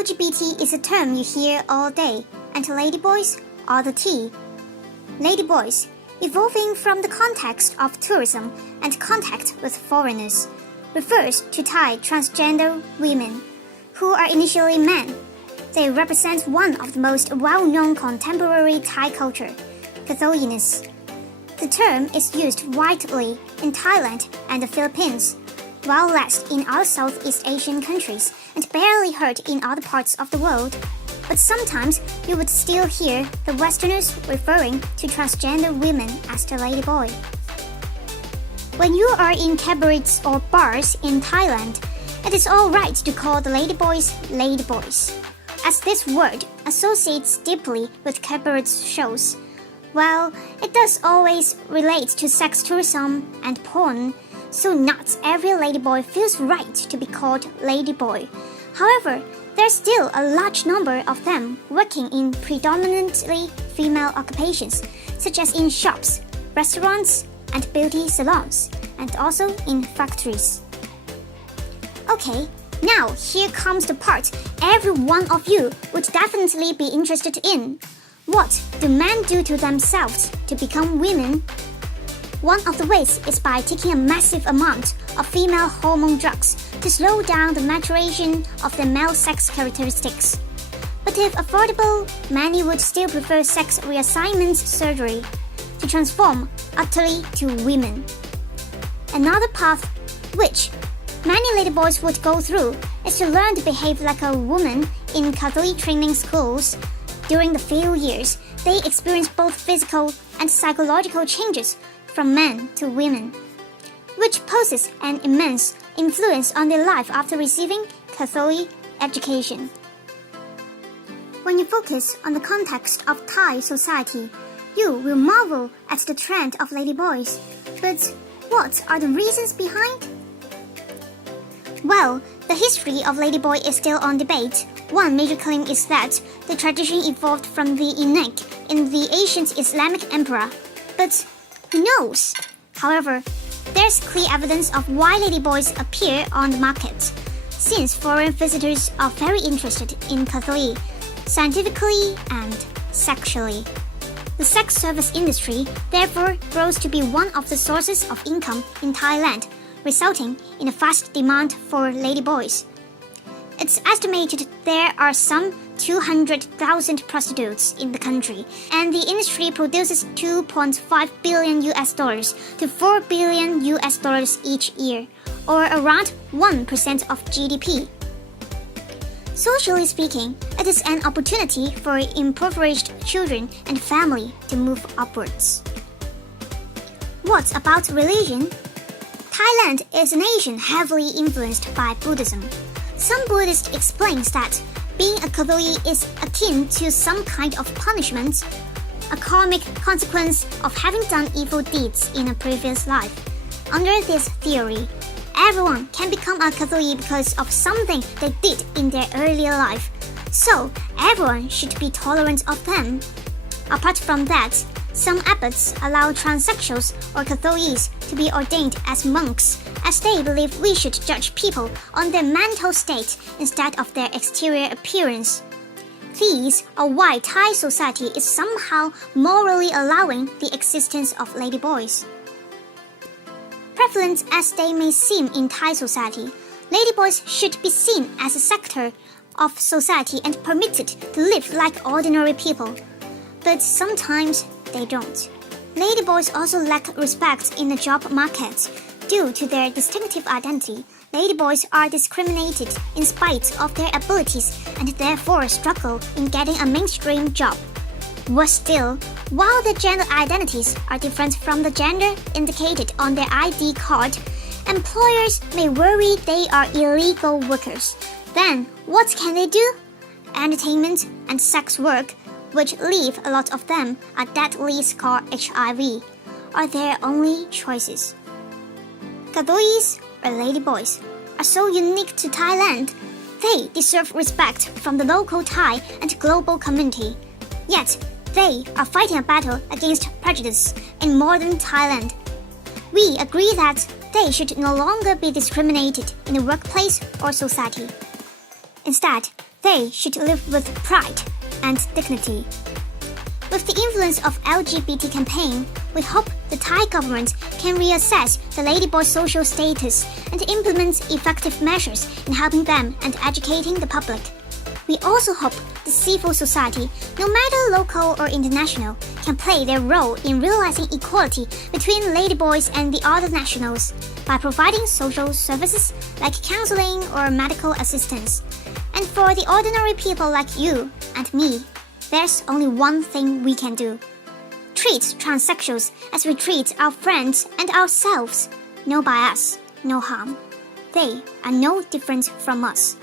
LGBT is a term you hear all day, and ladyboys are the tea. Ladyboys, evolving from the context of tourism and contact with foreigners, refers to Thai transgender women, who are initially men. They represent one of the most well-known contemporary Thai culture, Catholicism. The term is used widely in Thailand and the Philippines, while less in other Southeast Asian countries and barely heard in other parts of the world. But sometimes you would still hear the Westerners referring to transgender women as the ladyboy. When you are in cabarets or bars in Thailand, it is alright to call the ladyboys ladyboys, as this word associates deeply with cabaret shows. While it does always relate to sex tourism and porn, so not every ladyboy feels right to be called ladyboy. However, there's still a large number of them working in predominantly female occupations, such as in shops, restaurants, and beauty salons, and also in factories. Okay, now here comes the part every one of you would definitely be interested in. What do men do to themselves to become women? One of the ways is by taking a massive amount of female hormone drugs to slow down the maturation of their male sex characteristics. But if affordable, many would still prefer sex reassignment surgery to transform utterly to women. Another path which many ladyboys would go through is to learn to behave like a woman in Catholic training schools. During the few years, they experience both physical and psychological changes from men to women, which poses an immense influence on their life after receiving Catholic education. When you focus on the context of Thai society, you will marvel at the trend of ladyboys. But what are the reasons behind? Well, the history of ladyboy is still on debate. One major claim is that the tradition evolved from the eunuch in the ancient Islamic emperor. But who knows? However, there's clear evidence of why ladyboys appear on the market, since foreign visitors are very interested in Catholic, scientifically and sexually. The sex service industry therefore grows to be one of the sources of income in Thailand, resulting in a fast demand for ladyboys. It's estimated there are some 200,000 prostitutes in the country, and the industry produces $2.5 billion to $4 billion each year, or around 1% of GDP. Socially speaking, it is an opportunity for impoverished children and family to move upwards. What about religion? Thailand is a nation heavily influenced by Buddhism. Some Buddhists explain that being a Catholic is akin to some kind of punishment, a karmic consequence of having done evil deeds in a previous life. Under this theory, everyone can become a Catholic because of something they did in their earlier life, so everyone should be tolerant of them. Apart from that, some abbots allow transsexuals or Catholics to be ordained as monks, as they believe we should judge people on their mental state instead of their exterior appearance. These are why Thai society is somehow morally allowing the existence of ladyboys. Prevalent as they may seem in Thai society, ladyboys should be seen as a sector of society and permitted to live like ordinary people. But sometimes they don't. Ladyboys also lack respect in the job market. Due to their distinctive identity, ladyboys are discriminated in spite of their abilities and therefore struggle in getting a mainstream job. Worse still, while their gender identities are different from the gender indicated on their ID card, employers may worry they are illegal workers. Then, what can they do? Entertainment and sex work, which leave a lot of them a deadly scar HIV, are their only choices. Catholics or ladyboys are so unique to Thailand. They deserve respect from the local Thai and global community. Yet, they are fighting a battle against prejudice in modern Thailand. We agree that they should no longer be discriminated in the workplace or society. Instead, They should live with pride and dignity. With the influence of LGBT campaign, we hope the Thai government can reassess the ladyboy social status and implement effective measures in helping them and educating the public. We also hope the civil society, no matter local or international, can play their role in realizing equality between ladyboys and the other nationals by providing social services like counseling or medical assistance. And for the ordinary people like you and me, there's only one thing we can do. Treat transsexuals as we treat our friends and ourselves. No bias, no harm. They are no different from us.